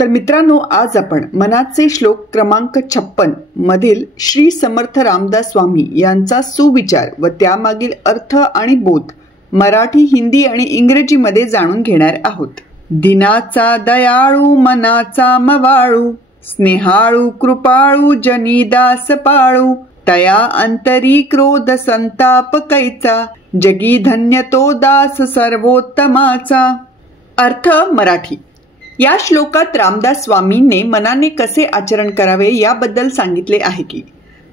तर मित्रांनो, आज आपण मनाचे श्लोक क्रमांक 56 मधील श्री समर्थ रामदास स्वामी यांचा सुविचार व त्यामागील अर्थ आणि बोध मराठी, हिंदी आणि इंग्रजीमध्ये जाणून घेणार आहोत। दिनाचा दयाळू मनाचा मवाळू, स्नेहाळू कृपाळू जनीदास पाळू, तया अंतरी क्रोध संताप कैचा, जगी धन्य तो दास सर्वोत्तमाचा। अर्थ मराठी। या श्लोकात रामदास स्वामींनी मनाने कसे आचरण करावे याबद्दल सांगितले आहे की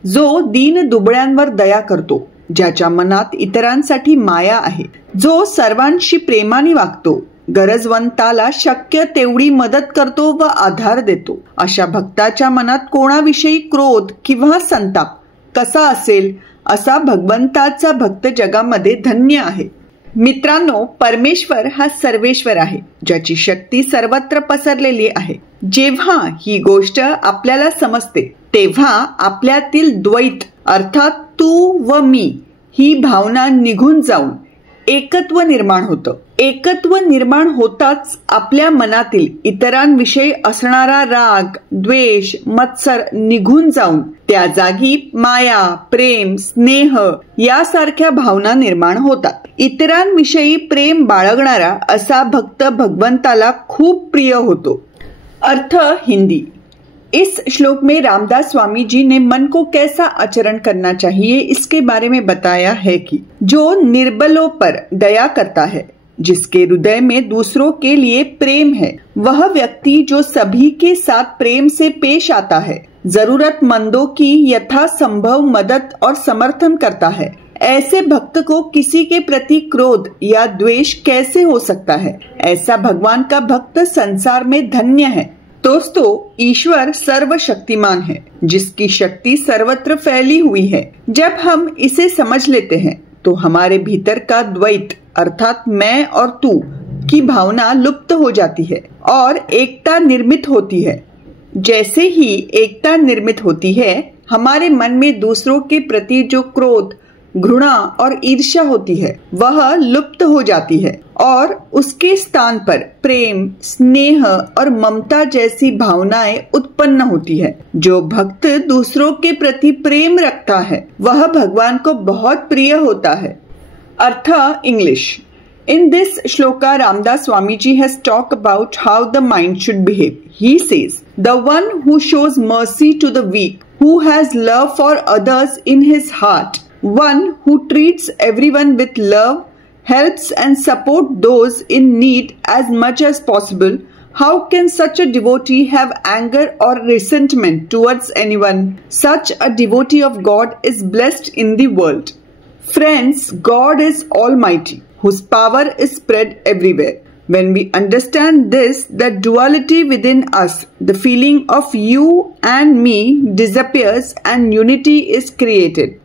जो दीन दुबळ्यांवर दया करतो, ज्याच्या मनात इतरांसाठी माया आहे, जो सर्वांशी प्रेमाने वागतो, गरजवंताला शक्य तेवढी मदत करतो व आधार देतो, अशा भक्ताच्या मनात कोणाविषयी क्रोध किंवा संताप कसा असेल, असा भगवंताचा भक्त जगामध्ये धन्य आहे। मित्रांनो, परमेश्वर हा सर्वेश्वर आहे, ज्याची शक्ती सर्वत्र पसरलेली आहे। जेव्हा ही गोष्ट आपल्याला समजते तेव्हा आपल्यातील द्वैत अर्थात तू व मी ही भावना निघून जाऊन एकत्व निर्माण होतं। एकत्व निर्माण होताच आपल्या मनातील इतरांविषयी असणारा राग, द्वेष, मत्सर निघून जाऊन त्या जागी माया, प्रेम, स्नेह यासारख्या भावना निर्माण होतात। इतरांविषयी प्रेम बाळगणारा असा भक्त भगवंताला खूप प्रिय होतो। अर्थ हिंदी। इस श्लोक में रामदास स्वामी जी ने मन को कैसा आचरण करना चाहिए इसके बारे में बताया है कि जो निर्बलों पर दया करता है, जिसके हृदय में दूसरों के लिए प्रेम है, वह व्यक्ति जो सभी के साथ प्रेम से पेश आता है, जरूरतमंदों की यथासंभव मदद और समर्थन करता है, ऐसे भक्त को किसी के प्रति क्रोध या द्वेष कैसे हो सकता है। ऐसा भगवान का भक्त संसार में धन्य है। दोस्तों, ईश्वर सर्वशक्तिमान है, जिसकी शक्ति सर्वत्र फैली हुई है। जब हम इसे समझ लेते हैं तो हमारे भीतर का द्वैत अर्थात मैं और तू की भावना लुप्त हो जाती है और एकता निर्मित होती है। जैसे ही एकता निर्मित होती है, हमारे मन में दूसरों के प्रति जो क्रोध, घृणा और ईर्ष्या होती है वह लुप्त हो जाती है और उसके स्थान पर प्रेम, स्नेह और ममता जैसी भावनाएं उत्पन्न होती है। जो भक्त दूसरों के प्रति प्रेम रखता है वह भगवान को बहुत प्रिय होता है। अर्थ English. In this shloka, Ramdas Swamiji has talked about how the mind should behave. He says, the one who shows mercy to the weak, who has love for others in his heart, one who treats everyone with love, helps and supports those in need as much as possible. How can such a devotee have anger or resentment towards anyone? Such a devotee of God is blessed in the world. Friends, God is almighty, whose power is spread everywhere. When we understand this, the duality within us, the feeling of you and me disappears and unity is created.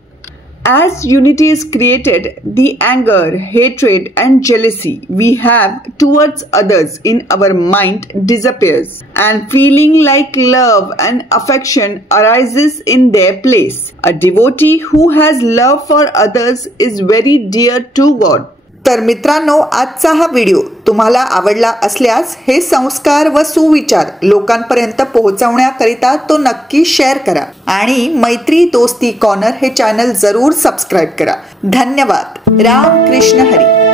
As unity is created, the anger, hatred and jealousy we have towards others in our mind disappears and feeling like love and affection arises in their place. A devotee who has love for others is very dear to God. तर मित्रांनो, आजचा हा video तुम्हाला आवडला असल्यास हे संस्कार व सुविचार लोकांपर्यंत पोहोचवण्याकरिता तो नक्की शेअर करा आणि मैत्री दोस्ती कॉर्नर हे चॅनल जरूर सबस्क्राइब करा। धन्यवाद। राम कृष्ण हरी।